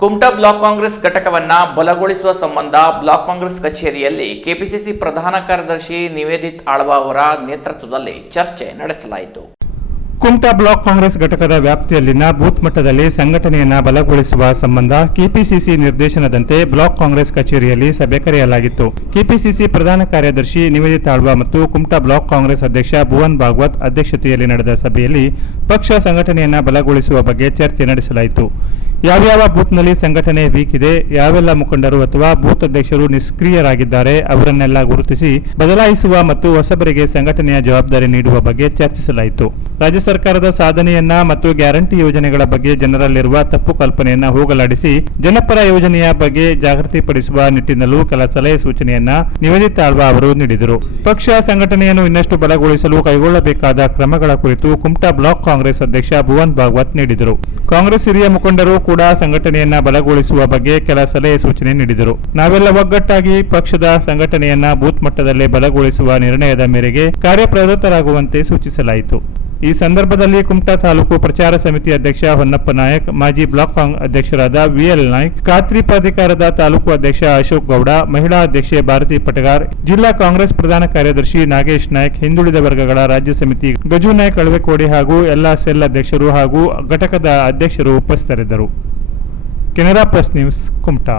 Kumta block Congress ಘಟಕವನ್ನ ಬಲಗೊಳಿಸುವ ಸಂಬಂಧ ಬ್ಲಾಕ್ ಕಾಂಗ್ರೆಸ್ ಕಚೇರಿಯಲ್ಲಿ ಕೆಪಿಸಿಸಿ ಪ್ರಧಾನ ಕಾರ್ಯದರ್ಶಿ ನಿವೇದಿತ್ ಆಳ್ವ ಅವರ ನೇತೃತ್ವದಲ್ಲಿ ಚರ್ಚೆ ನಡೆಸಲಾಯಿತು. ಕುಮಟಾ ಬ್ಲಾಕ್ ಕಾಂಗ್ರೆಸ್ ಘಟಕದ ವ್ಯಾಪ್ತಿಯಲ್ಲಿನ ಬೂತ್ ಮಟ್ಟದಲ್ಲಿ ಸಂಘಟನೆಯನ್ನು ಬಲಗೊಳಿಸುವ ಸಂಬಂಧ ಕೆಪಿಸಿಸಿ ನಿರ್ದೇಶನದಂತೆ ಬ್ಲಾಕ್ ಕಾಂಗ್ರೆಸ್ ಕಚೇರಿಯಲ್ಲಿ ಸಭೆ ಕರೆಯಲಾಗಿತ್ತು. ಕೆಪಿಸಿಸಿ ಪ್ರಧಾನ ಕಾರ್ಯದರ್ಶಿ ನಿವೇದಿತ ಆಳ್ವ ಮತ್ತು ಕುಮಟಾ ಬ್ಲಾಕ್ ಕಾಂಗ್ರೆಸ್ ಅಧ್ಯಕ್ಷ ಭುವನ್ ಭಾಗವತ್ ಅಧ್ಯಕ್ಷತೆಯಲ್ಲಿ ನಡೆದ ಸಭೆಯಲ್ಲಿ ಪಕ್ಷ ಸಂಘಟನೆಯನ್ನ ಬಲಗೊಳಿಸುವ ಬಗ್ಗೆ ಚರ್ಚೆ ನಡೆಸಲಾಯಿತು. ಯಾವ್ಯಾವ ಬೂತ್ನಲ್ಲಿ ಸಂಘಟನೆ ವೀಕ್ ಇದೆ ಯಾವೆಲ್ಲ ಮುಖಂಡರು ಅಥವಾ ಬೂತ್ ಅಧ್ಯಕ್ಷರು ನಿಷ್ಕ್ರಿಯರಾಗಿದ್ದಾರೆ ಅವರನ್ನೆಲ್ಲ ಗುರುತಿಸಿ ಬದಲಾಯಿಸುವ ಮತ್ತು ಹೊಸಬರಿಗೆ ಸಂಘಟನೆಯ ಜವಾಬ್ದಾರಿ ನೀಡುವ ಬಗ್ಗೆ ಚರ್ಚಿಸಲಾಯಿತು. ರಾಜ್ಯ ಸರ್ಕಾರದ ಸಾಧನೆಯನ್ನ ಮತ್ತು ಗ್ಯಾರಂಟಿ ಯೋಜನೆಗಳ ಬಗ್ಗೆ ಜನರಲ್ಲಿರುವ ತಪ್ಪು ಕಲ್ಪನೆಯನ್ನ ಹೋಗಲಾಡಿಸಿ ಜನಪರ ಯೋಜನೆಯ ಬಗ್ಗೆ ಜಾಗೃತಿಪಡಿಸುವ ನಿಟ್ಟಿನಲ್ಲೂ ಕೆಲ ಸಲಹೆ ಸೂಚನೆಯನ್ನ ನಿವೇದಿತ ಆಳ್ವ ಅವರು ನೀಡಿದರು. ಪಕ್ಷ ಸಂಘಟನೆಯನ್ನು ಇನ್ನಷ್ಟು ಬಲಗೊಳಿಸಲು ಕೈಗೊಳ್ಳಬೇಕಾದ ಕ್ರಮಗಳ ಕುರಿತು ಕುಮಟಾ ಬ್ಲಾಕ್ ಕಾಂಗ್ರೆಸ್ ಅಧ್ಯಕ್ಷ ಭುವನ್ ಭಾಗವತ್ ನೀಡಿದರು. ಕಾಂಗ್ರೆಸ್ ಹಿರಿಯ ಮುಖಂಡರು ಕೂಡ ಸಂಘಟನೆಯನ್ನ ಬಲಗೊಳಿಸುವ ಬಗ್ಗೆ ಕೆಲ ಸಲಹೆ ಸೂಚನೆ ನೀಡಿದರು. ನಾವೆಲ್ಲ ಒಗ್ಗಟ್ಟಾಗಿ ಪಕ್ಷದ ಸಂಘಟನೆಯನ್ನ ಬೂತ್ ಮಟ್ಟದಲ್ಲಿ ಬಲಗೊಳಿಸುವ ನಿರ್ಣಯದ ಮೇರೆಗೆ ಕಾರ್ಯಪ್ರವೃತ್ತರಾಗುವಂತೆ ಸೂಚಿಸಲಾಯಿತು. ಈ ಸಂದರ್ಭದಲ್ಲಿ ಕುಮಟಾ ತಾಲೂಕು ಪ್ರಚಾರ ಸಮಿತಿ ಅಧ್ಯಕ್ಷ ಹೊನ್ನಪ್ಪ ನಾಯಕ್, ಮಾಜಿ ಬ್ಲಾಕ್ ಅಧ್ಯಕ್ಷರಾದ ವಿಎಲ್ ನಾಯ್ಕ್, ಖಾತ್ರಿ ಪ್ರಾಧಿಕಾರದ ತಾಲೂಕು ಅಧ್ಯಕ್ಷ ಅಶೋಕ್ ಗೌಡ, ಮಹಿಳಾ ಅಧ್ಯಕ್ಷೆ ಭಾರತಿ ಪಟಗಾರ್, ಜಿಲ್ಲಾ ಕಾಂಗ್ರೆಸ್ ಪ್ರಧಾನ ಕಾರ್ಯದರ್ಶಿ ನಾಗೇಶ್ ನಾಯ್ಕ್, ಹಿಂದುಳಿದ ವರ್ಗಗಳ ರಾಜ್ಯ ಸಮಿತಿ ಗಜು ನಾಯ್ಕ್ ಅಳವೆಕೋಡಿ ಹಾಗೂ ಎಲ್ಲಾ ಸೆಲ್ ಅಧ್ಯಕ್ಷರು ಹಾಗೂ ಘಟಕದ ಅಧ್ಯಕ್ಷರು ಉಪಸ್ಥಿತರಿದ್ದರು. Canara press news Kumta